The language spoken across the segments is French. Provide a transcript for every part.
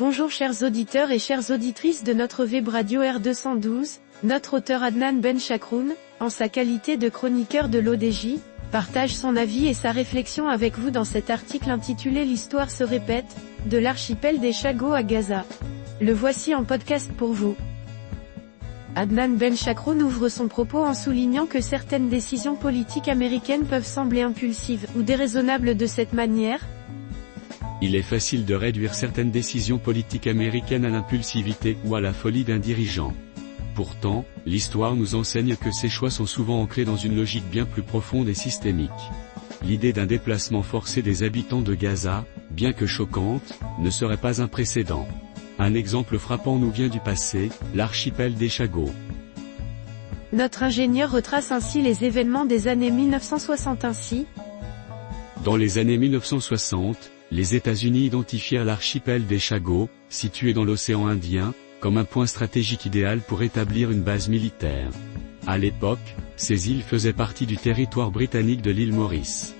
Bonjour chers auditeurs et chères auditrices de notre web radio R212, notre auteur Adnan Ben Chakroun, en sa qualité de chroniqueur de l'ODJ, partage son avis et sa réflexion avec vous dans cet article intitulé L'histoire se répète, de l'archipel des Chagos à Gaza. Le voici en podcast pour vous. Adnan Ben Chakroun ouvre son propos en soulignant que certaines décisions politiques américaines peuvent sembler impulsives ou déraisonnables de cette manière. Il est facile de réduire certaines décisions politiques américaines à l'impulsivité ou à la folie d'un dirigeant. Pourtant, l'histoire nous enseigne que ces choix sont souvent ancrés dans une logique bien plus profonde et systémique. L'idée d'un déplacement forcé des habitants de Gaza, bien que choquante, ne serait pas un précédent. Un exemple frappant nous vient du passé, l'archipel des Chagos. Notre ingénieur retrace ainsi les événements des années 1960 ainsi. Dans les années 1960, les États-Unis identifièrent l'archipel des Chagos, situé dans l'océan Indien, comme un point stratégique idéal pour établir une base militaire. À l'époque, ces îles faisaient partie du territoire britannique de l'île Maurice.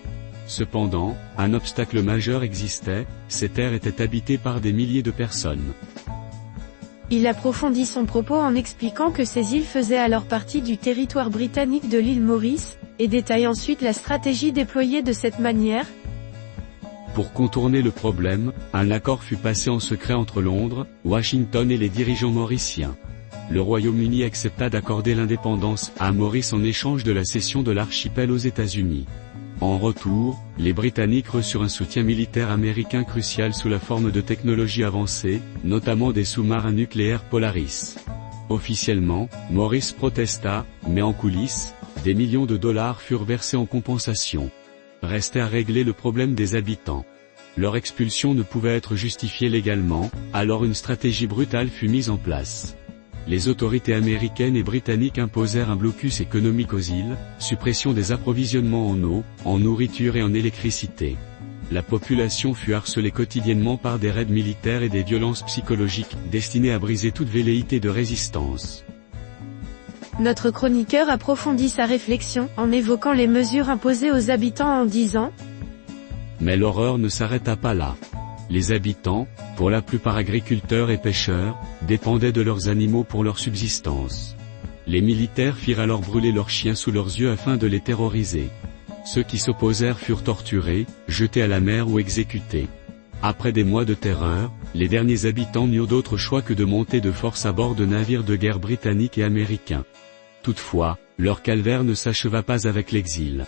Cependant, un obstacle majeur existait, ces terres étaient habitées par des milliers de personnes. Il approfondit son propos en expliquant que ces îles faisaient alors partie du territoire britannique de l'île Maurice, et détaille ensuite la stratégie déployée de cette manière. Pour contourner le problème, un accord fut passé en secret entre Londres, Washington et les dirigeants mauriciens. Le Royaume-Uni accepta d'accorder l'indépendance à Maurice en échange de la cession de l'archipel aux États-Unis. En retour, les Britanniques reçurent un soutien militaire américain crucial sous la forme de technologies avancées, notamment des sous-marins nucléaires Polaris. Officiellement, Maurice protesta, mais en coulisses, des millions de dollars furent versés en compensation. Restait à régler le problème des habitants. Leur expulsion ne pouvait être justifiée légalement, alors une stratégie brutale fut mise en place. Les autorités américaines et britanniques imposèrent un blocus économique aux îles, suppression des approvisionnements en eau, en nourriture et en électricité. La population fut harcelée quotidiennement par des raids militaires et des violences psychologiques, destinées à briser toute velléité de résistance. Notre chroniqueur approfondit sa réflexion en évoquant les mesures imposées aux habitants en disant « Mais l'horreur ne s'arrêta pas là. Les habitants, pour la plupart agriculteurs et pêcheurs, dépendaient de leurs animaux pour leur subsistance. Les militaires firent alors brûler leurs chiens sous leurs yeux afin de les terroriser. Ceux qui s'opposèrent furent torturés, jetés à la mer ou exécutés. Après des mois de terreur, les derniers habitants n'eurent d'autre choix que de monter de force à bord de navires de guerre britanniques et américains. Toutefois, leur calvaire ne s'acheva pas avec l'exil.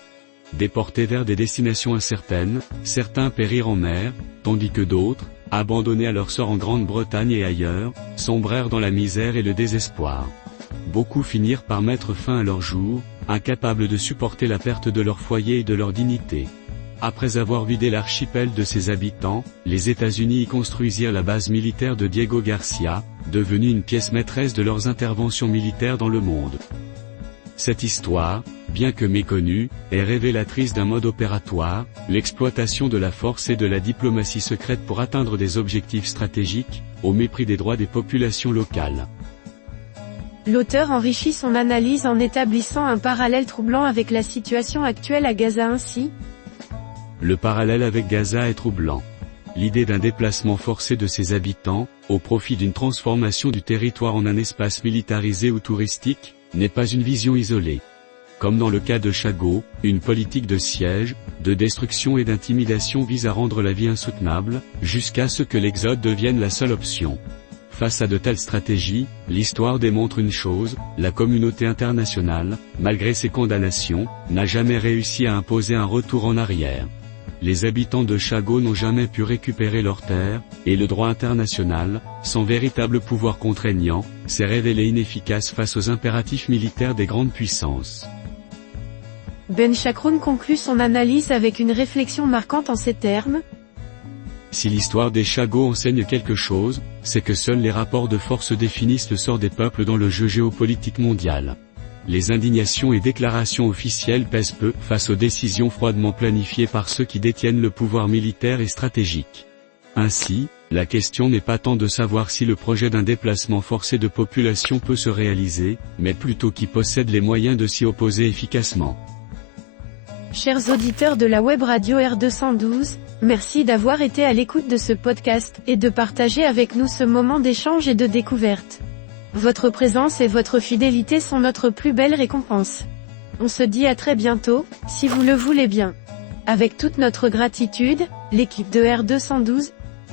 Déportés vers des destinations incertaines, certains périrent en mer, tandis que d'autres, abandonnés à leur sort en Grande-Bretagne et ailleurs, sombrèrent dans la misère et le désespoir. Beaucoup finirent par mettre fin à leurs jours, incapables de supporter la perte de leur foyer et de leur dignité. Après avoir vidé l'archipel de ses habitants, les États-Unis y construisirent la base militaire de Diego Garcia, devenue une pièce maîtresse de leurs interventions militaires dans le monde. Cette histoire, bien que méconnue, est révélatrice d'un mode opératoire, l'exploitation de la force et de la diplomatie secrète pour atteindre des objectifs stratégiques, au mépris des droits des populations locales. L'auteur enrichit son analyse en établissant un parallèle troublant avec la situation actuelle à Gaza ainsi. Le parallèle avec Gaza est troublant. L'idée d'un déplacement forcé de ses habitants, au profit d'une transformation du territoire en un espace militarisé ou touristique, n'est pas une vision isolée. Comme dans le cas de Chagos, une politique de siège, de destruction et d'intimidation vise à rendre la vie insoutenable, jusqu'à ce que l'exode devienne la seule option. Face à de telles stratégies, l'histoire démontre une chose, la communauté internationale, malgré ses condamnations, n'a jamais réussi à imposer un retour en arrière. Les habitants de Chagos n'ont jamais pu récupérer leurs terres, et le droit international, sans véritable pouvoir contraignant, s'est révélé inefficace face aux impératifs militaires des grandes puissances. Ben Chakroun conclut son analyse avec une réflexion marquante en ces termes. Si l'histoire des Chagos enseigne quelque chose, c'est que seuls les rapports de force définissent le sort des peuples dans le jeu géopolitique mondial. Les indignations et déclarations officielles pèsent peu face aux décisions froidement planifiées par ceux qui détiennent le pouvoir militaire et stratégique. Ainsi, la question n'est pas tant de savoir si le projet d'un déplacement forcé de population peut se réaliser, mais plutôt qui possède les moyens de s'y opposer efficacement. Chers auditeurs de la web radio R212, Merci d'avoir été à l'écoute de ce podcast, et de partager avec nous ce moment d'échange et de découverte. Votre présence et votre fidélité sont notre plus belle récompense. On se dit à très bientôt, si vous le voulez bien. Avec toute notre gratitude, l'équipe de R212,